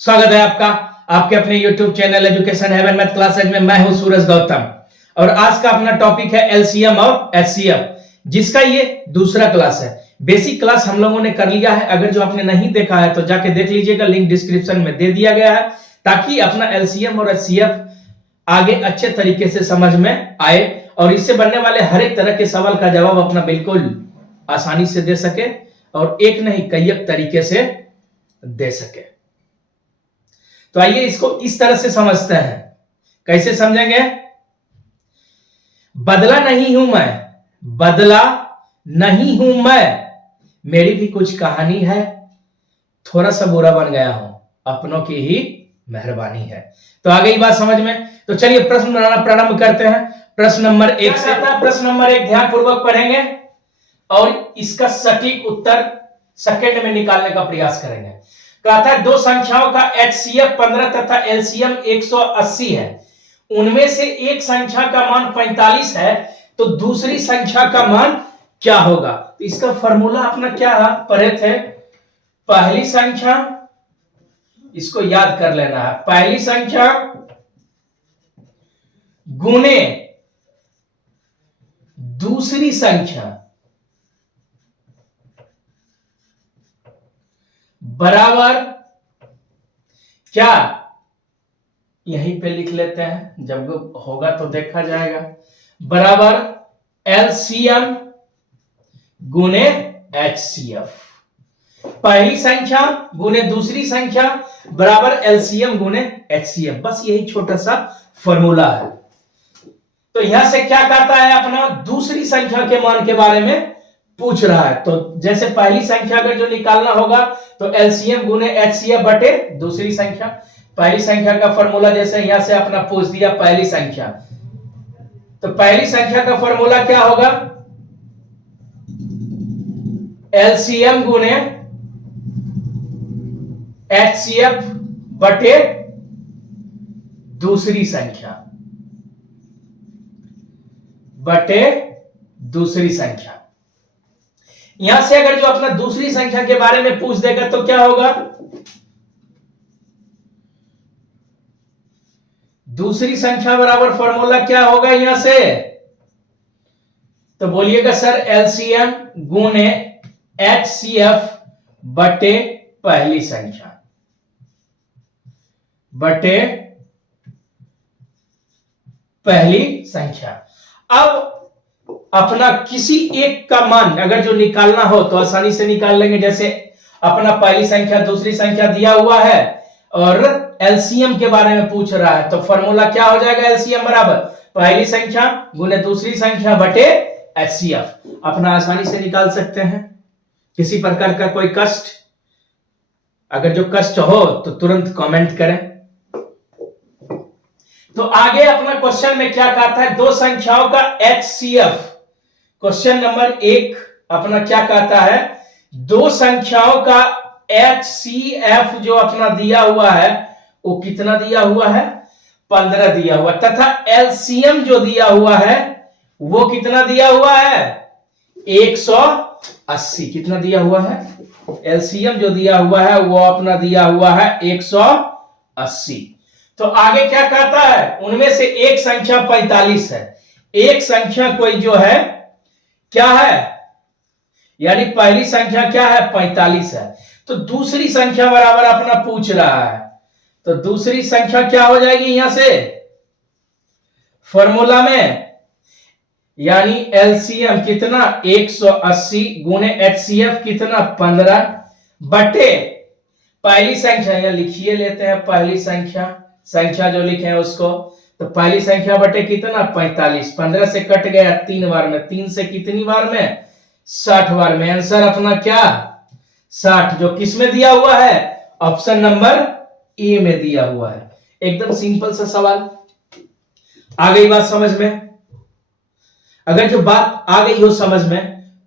स्वागत है आपका आपके अपने YouTube channel education haven math classes में। मैं हूं सूरज गौतम और आज का अपना टॉपिक है एलसीएम और एचसीएफ, जिसका ये दूसरा क्लास है। बेसिक क्लास हम लोगों ने कर लिया है। अगर जो आपने नहीं देखा है तो जाके देख लीजिएगा, लिंक डिस्क्रिप्शन में दे दिया गया है, ताकि अपना एलसीएम और एचसीएफ आगे अच्छे तरीके से समझ में आए और इससे बनने वाले हर एक तरह के सवाल का जवाब अपना बिल्कुल आसानी से दे सके और एक नहीं कई एक तरीके से दे सके। तो आइए इसको इस तरह से समझते हैं। कैसे समझेंगे? बदला नहीं हूं मैं, बदला नहीं हूं मैं, मेरी भी कुछ कहानी है, थोड़ा सा बुरा बन गया हूं, अपनों की ही मेहरबानी है। तो आ गई बात समझ में। तो चलिए प्रश्न बनाना प्रारंभ करते हैं। प्रश्न नंबर 1 से। प्रश्न नंबर 1 ध्यान पूर्वक पढ़ेंगे और इसका सटीक उत्तर सेकंड में निकालने का प्रयास करेंगे। कहता है दो संख्याओं का एचसीएफ 15 तथा एलसीएम 180 है, उनमें से एक संख्या का मान 45 है, तो दूसरी संख्या का मान क्या होगा? तो इसका फॉर्मूला अपना क्या पढ़े थे? पहली संख्या, इसको याद कर लेना है, पहली संख्या गुने दूसरी संख्या बराबर क्या? यहीं पे लिख लेते हैं, जब होगा तो देखा जाएगा। बराबर एलसीएम गुने एचसीएफ। पहली संख्या गुने दूसरी संख्या बराबर एलसीएम गुने एचसीएफ। बस यही छोटा सा फॉर्मूला है। तो यहां से क्या कहता है? अपना दूसरी संख्या के मान के बारे में पूछ रहा है। तो जैसे पहली संख्या अगर जो निकालना होगा तो एलसीएम गुने एचसीएफ बटे दूसरी संख्या। पहली संख्या का फॉर्मूला जैसे यहां से अपना पूछ दिया पहली संख्या, तो पहली संख्या का फॉर्मूला क्या होगा? एलसीएम गुने एचसीएफ बटे दूसरी संख्या बटे दूसरी संख्या। यहां से अगर जो अपना दूसरी संख्या के बारे में पूछ देगा तो क्या होगा? दूसरी संख्या बराबर फॉर्मूला क्या होगा यहां से? तो बोलिएगा सर एलसीएम गुने एचसीएफ बटे पहली संख्या बटे पहली संख्या। अब अपना किसी एक का मान अगर जो निकालना हो तो आसानी से निकाल लेंगे। जैसे अपना पहली संख्या दूसरी संख्या दिया हुआ है और एलसीएम के बारे में पूछ रहा है, तो फॉर्मूला क्या हो जाएगा? एलसीएम बराबर पहली संख्या गुने दूसरी संख्या बटे एचसीएफ। अपना आसानी से निकाल सकते हैं। किसी प्रकार का कोई कष्ट, अगर जो कष्ट हो तो तुरंत कमेंट करें। तो आगे अपना क्वेश्चन में क्या कहता है? दो संख्याओं का एचसीएफ। क्वेश्चन नंबर 1 अपना क्या कहता है? दो संख्याओं का एचसीएफ जो अपना दिया हुआ है वो कितना दिया हुआ है? 15 दिया हुआ, तथा एलसीएम जो दिया हुआ है वो कितना दिया हुआ है? 180। कितना दिया हुआ है? एलसीएम जो दिया हुआ है वो अपना दिया हुआ है 180। तो आगे क्या कहता है? उनमें से एक संख्या 45 है, एक संख्या कोई जो है क्या है? यानी पहली संख्या क्या है? 45 है। तो दूसरी संख्या बराबर अपना पूछ रहा है, तो दूसरी संख्या क्या हो जाएगी यहां से फॉर्मूला में? यानी एलसीएम कितना? 180 गुने एचसीएफ कितना? 15 बटे पहली संख्या, या लिखिए लेते हैं पहली संख्या जो लिखे हैं उसको, तो पहली संख्या बटे कितना? 45। 15 से कट गया 3 बार में, 3 से कितनी बार में? 60 बार में। आंसर अपना क्या? 60, जो किस में दिया हुआ है? ऑप्शन नंबर ए में दिया हुआ है। एकदम सिंपल सा सवाल। आ गई बात समझ में? अगर जो बात आ गई हो समझ में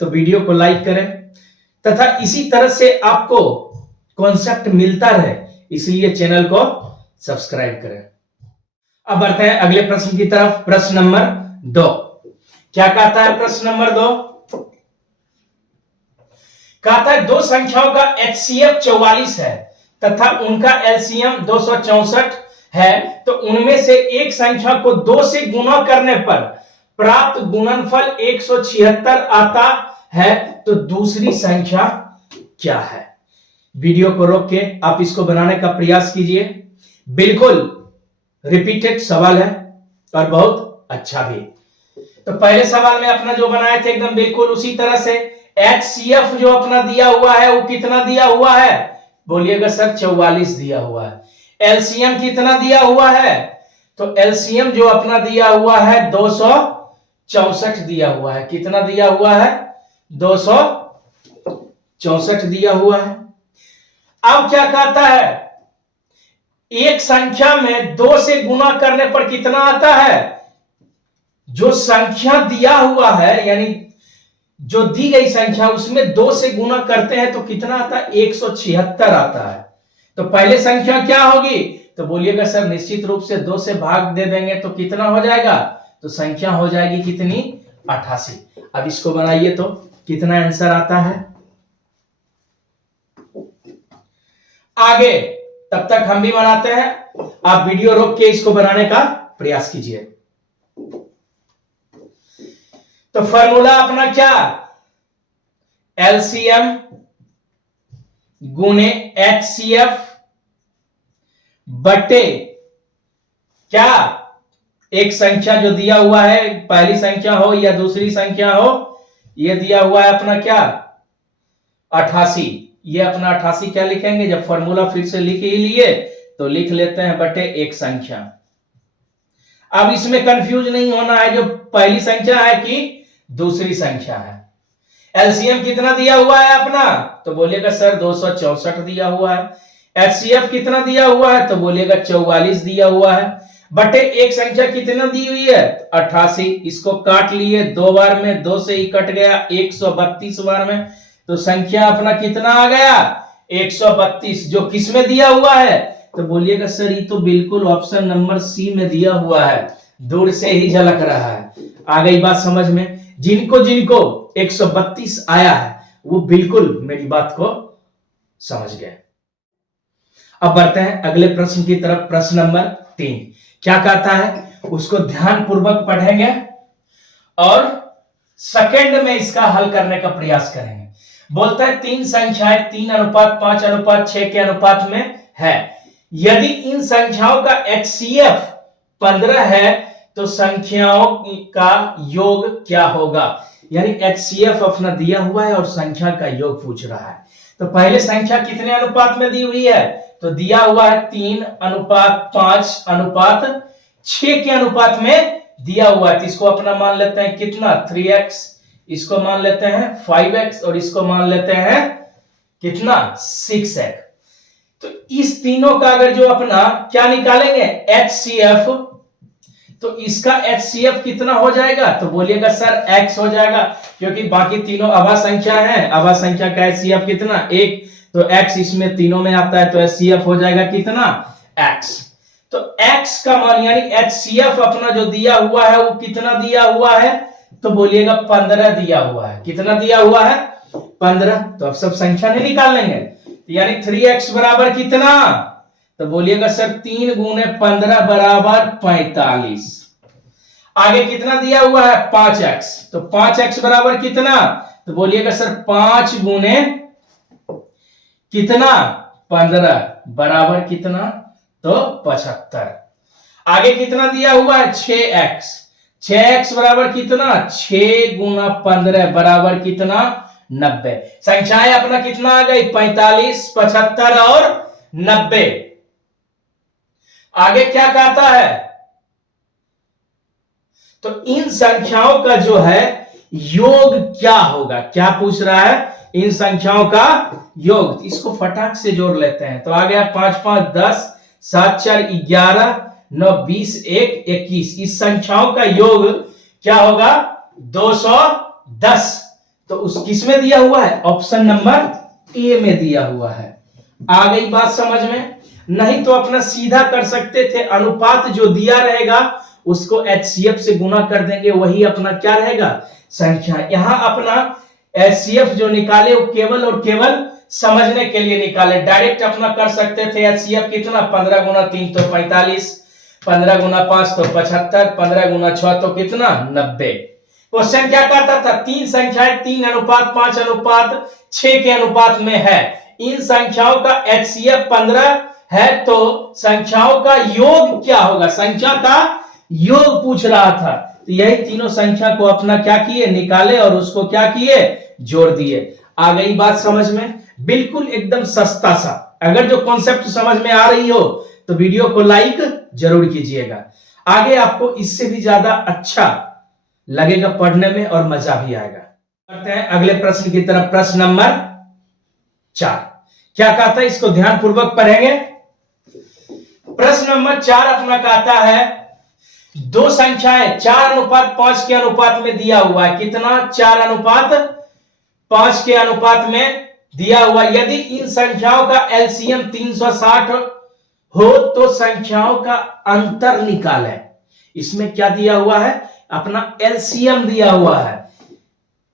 तो वीडियो को लाइक करें तथा इसी तरह से आपको कॉन्सेप्ट मिलता रहे, इसलिए चैनल को सब्सक्राइब करें। अब बढ़ते हैं अगले प्रश्न की तरफ। प्रश्न नंबर 2 क्या कहता है? प्रश्न नंबर 2 कहता है दो संख्याओं का एचसीएफ 44 है तथा उनका एलसीएम 264 है, तो उनमें से एक संख्या को 2 से गुणा करने पर प्राप्त गुणनफल 176 आता है, तो दूसरी संख्या क्या है? वीडियो को रोक के आप इसको बनाने का प्रयास कीजिए। बिल्कुल रिपीटेड सवाल है और बहुत अच्छा भी। तो पहले सवाल में अपना जो बनाए थे एकदम बिल्कुल उसी तरह से। HCF जो अपना दिया हुआ है वो कितना दिया हुआ है? बोलिएगा सर 44 दिया हुआ है। एलसीएम कितना दिया हुआ है? तो एलसीएम जो अपना दिया हुआ है 264 दिया हुआ है। कितना दिया हुआ है? 264 दिया हुआ है। अब क्या कहता है? एक संख्या में 2 से गुणा करने पर कितना आता है? जो संख्या दिया हुआ है यानी जो दी गई संख्या उसमें 2 से गुणा करते हैं तो कितना आता है? 176 आता है। तो पहले संख्या क्या होगी? तो बोलिएगा सर निश्चित रूप से 2 से भाग दे देंगे तो कितना हो जाएगा? तो संख्या हो जाएगी कितनी? 88। अब इसको बनाइए तो कितना आंसर आता है? आगे तब तक हम भी बनाते हैं, आप वीडियो रोक के इसको बनाने का प्रयास कीजिए। तो फॉर्मूला अपना क्या? एलसीएम गुने एचसीएफ बटे क्या? एक संख्या जो दिया हुआ है, पहली संख्या हो या दूसरी संख्या हो, यह दिया हुआ है अपना क्या? 88। ये अपना 88 क्या लिखेंगे? जब फॉर्मूला फिर से लिख ही लिए तो लिख लेते हैं बटे एक संख्या। अब इसमें कंफ्यूज नहीं होना है जो पहली संख्या है कि दूसरी संख्या है। एलसीएम कितना दिया हुआ है अपना? तो बोलिएगा सर 264 दिया हुआ है। एचसीएफ कितना दिया हुआ है? तो बोलिएगा 44 दिया हुआ है बटे एक संख्या कितना दी हुई है? 88। इसको काट लिए 2 बार में, 2 से ही कट गया 132 बार में, तो संख्या अपना कितना आ गया? 132। जो किस में दिया हुआ है? तो बोलिएगा सर ये तो बिल्कुल ऑप्शन नंबर सी में दिया हुआ है, दूर से ही झलक रहा है। आ गई बात समझ में? जिनको जिनको 132 आया है वो बिल्कुल मेरी बात को समझ गए। अब बढ़ते हैं अगले प्रश्न की तरफ। प्रश्न नंबर 3 क्या कहता है उसको ध्यान पूर्वक पढ़ेंगे और सेकंड में इसका हल करने का प्रयास करेंगे। बोलता है 3 संख्याएं 3:5:6 के अनुपात में है। यदि इन संख्याओं का HCF 15 है तो संख्याओं का योग क्या होगा? यानी HCF अपना दिया हुआ है और संख्या का योग पूछ रहा है। तो पहले संख्या कितने अनुपात में दी हुई है? तो दिया हुआ है 3:5:6 के अनुपात में दिया हुआ है। तो इसको अपना मान लेते हैं कितना? 3x, इसको मान लेते हैं 5x और इसको मान लेते हैं कितना? 6x। तो इस तीनों का अगर जो अपना क्या निकालेंगे? HCF, तो इसका HCF कितना हो जाएगा? तो बोलिएगा सर x हो जाएगा, क्योंकि बाकी तीनों अभा संख्या है। अभा संख्या का HCF कितना? 1, तो x इसमें तीनों में आता है तो HCF हो जाएगा कितना? x। तो x का मान यानी HCF अपना जो दिया हुआ है वो कितना दिया हुआ है? तो बोलिएगा 15 दिया हुआ है। कितना दिया हुआ है? 15। तो अब सब संख्या नहीं निकाल लेंगे, तो यानी 3x बराबर कितना? तो बोलिएगा सर 3 × 15 बराबर 45। आगे कितना दिया हुआ है? 5x, तो 5x बराबर कितना? तो बोलिएगा सर 5 × कितना? 15 बराबर कितना? तो 75। आगे कितना दिया हुआ है? 6x, 6x बराबर कितना? 6 × 15 बराबर कितना? 90। संख्याएं अपना कितना आ गई? 45, 75 और 90। आगे क्या कहता है? तो इन संख्याओं का जो है योग क्या होगा? क्या पूछ रहा है? इन संख्याओं का योग। इसको फटाक से जोड़ लेते हैं। तो आ गया 5 5 10, 7 4 11, 9 20, 1 21। इस संख्याओं का योग क्या होगा? 210। तो उस किस में दिया हुआ है? ऑप्शन नंबर ए में दिया हुआ है। आ गई बात समझ में? नहीं तो अपना सीधा कर सकते थे, अनुपात जो दिया रहेगा उसको HCF से गुना कर देंगे, वही अपना क्या रहेगा? संख्या। यहां अपना HCF जो निकाले वो केवल और केवल समझने के लिए निकाले, डायरेक्ट अपना कर सकते थे। एचसीएफ कितना 15 गुना 3 तो 45, 15 गुना 5 तो 75, 15 गुना 6 तो कितना 90। क्वेश्चन क्या कहता था, तीन संख्याएं 3:5:6 के अनुपात में है, इन संख्याओं का एचसीएफ 15 है तो संख्याओं का योग क्या होगा, संख्या का योग पूछ रहा था। तो यही तीनों संख्या को अपना क्या किए, निकाले और उसको क्या किए, जोड़ दिए। आ गई बात समझ में, बिल्कुल एकदम सस्ता सा। अगर जो कॉन्सेप्ट समझ में आ रही हो तो वीडियो को लाइक जरूर कीजिएगा, आगे आपको इससे भी ज्यादा अच्छा लगेगा पढ़ने में और मजा भी आएगा। करते हैं अगले प्रश्न की तरफ। प्रश्न नंबर 4 क्या कहता है, इसको ध्यानपूर्वक पढ़ेंगे। प्रश्न नंबर 4 अपना कहता है, दो संख्याएं 4:5 के अनुपात में दिया हुआ है, कितना 4:5 के अनुपात में दिया हुआ। यदि इन संख्याओं का एलसीएम 360 हो तो संख्याओं का अंतर निकालें। इसमें क्या दिया हुआ है, अपना एलसीएम दिया हुआ है।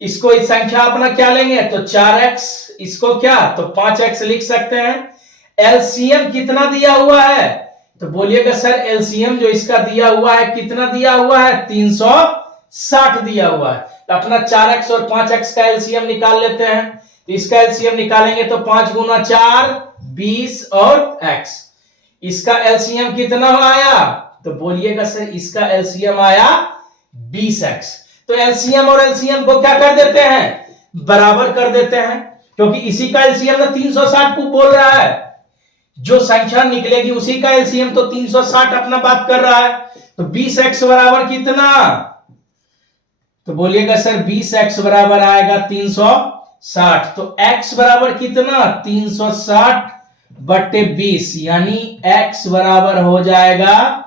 इसको इस संख्या अपना क्या लेंगे तो 4x, इसको क्या तो 5x लिख सकते हैं। एलसीएम कितना दिया हुआ है तो बोलिएगा सर एलसीएम जो इसका दिया हुआ है कितना दिया हुआ है 360 दिया हुआ है। तो अपना 4x और 5x का एलसीएम निकाल लेते हैं। तो इसका एलसीएम निकालेंगे तो 5 गुना 4 20 और x, इसका एलसीएम कितना आया तो बोलिएगा सर इसका एलसीएम आया 20x। तो एलसीएम और एलसीएम को क्या कर देते हैं, बराबर कर देते हैं, क्योंकि इसी का एलसीएम ना 360 को बोल रहा है, जो संख्या निकलेगी उसी का एलसीएम तो 360 अपना बात कर रहा है। तो 20x बराबर कितना, तो बोलिएगा सर 20x बराबर आएगा 360। तो x बराबर कितना 360/20, यानी x बराबर हो जाएगा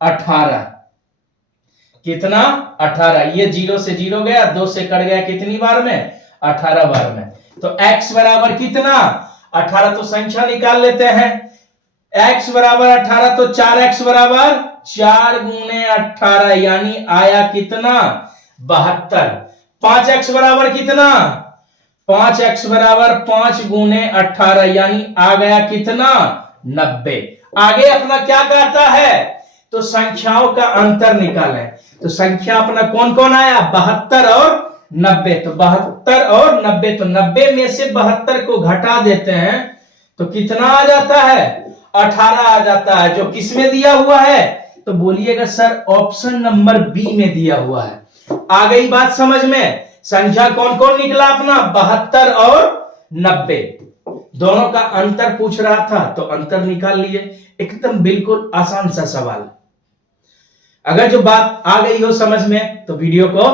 18। कितना 18, ये 0 से 0 गया, 2 से कट गया, कितनी बार में 18 बार में। तो x बराबर कितना 18, तो संख्या निकाल लेते हैं। x बराबर 18 तो 4x बराबर 4 गुने 18, यानी आया कितना 72। 5x बराबर कितना 5x बराबर 5 गुने 18, यानी आ गया कितना 90। आगे अपना क्या कहता है तो संख्याओं का अंतर निकालें। तो संख्या अपना कौन कौन आया 72 और 90। तो 72 और 90, तो 90 में से 72 को घटा देते हैं तो कितना आ जाता है 18 आ जाता है, जो किस में दिया हुआ है तो बोलिएगा सर ऑप्शन नंबर बी में दिया हुआ है। आ गई बात समझ में, संख्या कौन कौन निकला अपना 72 और 90, दोनों का अंतर पूछ रहा था तो अंतर निकाल लिए। एकदम बिल्कुल आसान सा सवाल। अगर जो बात आ गई हो समझ में तो वीडियो को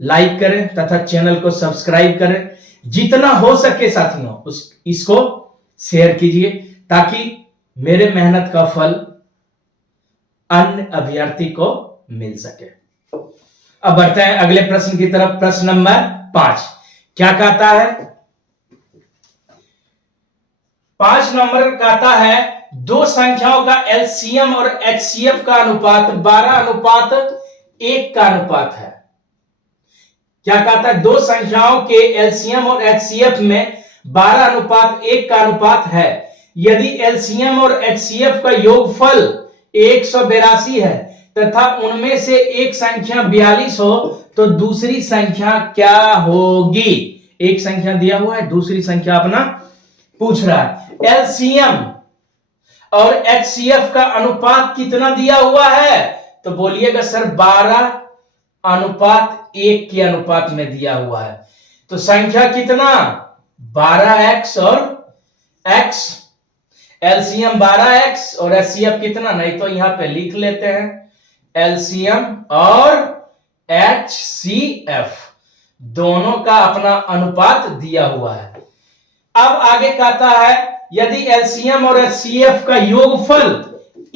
लाइक करें तथा चैनल को सब्सक्राइब करें, जितना हो सके साथियों इसको शेयर कीजिए ताकि मेरे मेहनत का फल अन्य अभ्यर्थी को मिल सके। अब बढ़ते हैं अगले प्रश्न की तरफ। प्रश्न नंबर 5 क्या कहता है, 5 नंबर कहता है दो संख्याओं का एलसीएम और एचसीएफ का अनुपात 12:1 का अनुपात है। क्या कहता है, दो संख्याओं के एलसीएम और एचसीएफ में 12:1 का अनुपात है। यदि एलसीएम और एचसीएफ का योगफल 182 है तथा उनमें से एक संख्या 42 हो तो दूसरी संख्या क्या होगी। एक संख्या दिया हुआ है, दूसरी संख्या अपना पूछ रहा है। एलसीएम और एचसीएफ का अनुपात कितना दिया हुआ है तो बोलिएगा सर 12:1 के अनुपात में दिया हुआ है। तो संख्या कितना 12x और x, एलसीएम 12x और एचसीएफ कितना, नहीं तो यहां पे लिख लेते हैं एलसीएम और एचसीएफ दोनों का अपना अनुपात दिया हुआ है। अब आगे कहता है यदि एलसीएम और एचसीएफ का योगफल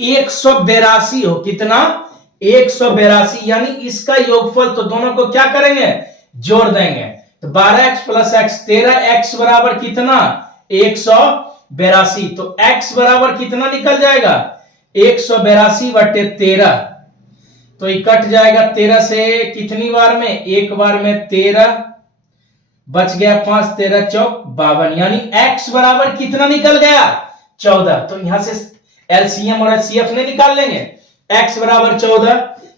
182 हो, कितना 182, यानी इसका योगफल, तो दोनों को क्या करेंगे जोड़ देंगे। तो 12x + x 13x बराबर कितना 182। तो x बराबर कितना निकल जाएगा 182/13, तो ये कट जाएगा 13 से कितनी बार में, एक बार में 13, बच गया 5, 13 चौक 52, यानी x बराबर कितना निकल गया 14। तो यहां से एलसीएम और एचसीएफ नहीं निकाल लेंगे। x बराबर 14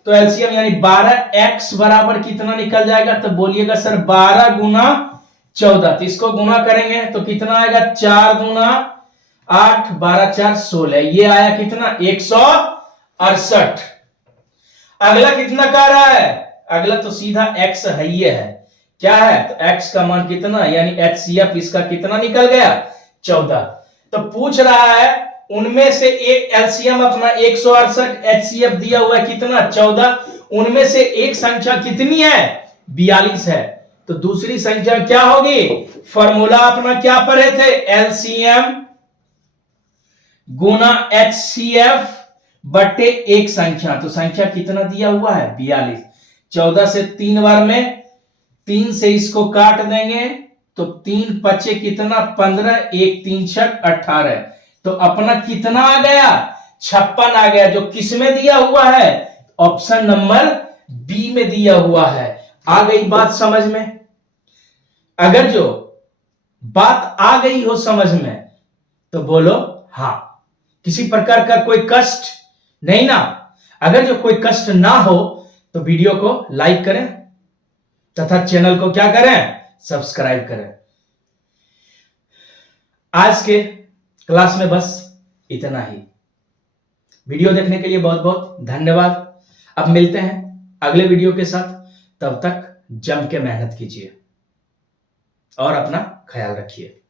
तो एलसीएम यानी 12, x बराबर कितना निकल जाएगा, तो बोलिएगा सर 12 गुना 14। तो इसको गुना करेंगे तो कितना आएगा 4 गुना 8, 12 4 16, ये आया कितना 168। अगला कितना कह रहा है, अगला तो सीधा x है ही है, क्या है तो x का मान कितना, यानी HCF इसका कितना निकल गया 14। तो पूछ रहा है उनमें से एक एलसीएम अपना 168, HCF दिया हुआ है कितना 14, उनमें से एक संख्या कितनी है 42 है, तो दूसरी संख्या क्या होगी, फॉर्मूला अपना क्या पढ़े थे, एलसीएम गुना HCF बटे एक संख्या। तो संख्या कितना दिया हुआ है 42, 14 से 3 बार में 3 से इसको काट देंगे तो 3 पचे कितना 15, 1 3 6 18, तो अपना कितना आ गया 56 आ गया, जो किस में दिया हुआ है, ऑप्शन नंबर बी में दिया हुआ है। आ गई बात समझ में, अगर जो बात आ गई हो समझ में तो बोलो हाँ, किसी प्रकार का कोई कष्ट नहीं ना, अगर जो कोई कष्ट ना हो तो वीडियो को लाइक करें तथा चैनल को क्या करें, सब्सक्राइब करें। आज के क्लास में बस इतना ही। वीडियो देखने के लिए बहुत बहुत धन्यवाद। अब मिलते हैं अगले वीडियो के साथ, तब तक जम के मेहनत कीजिए और अपना ख्याल रखिए।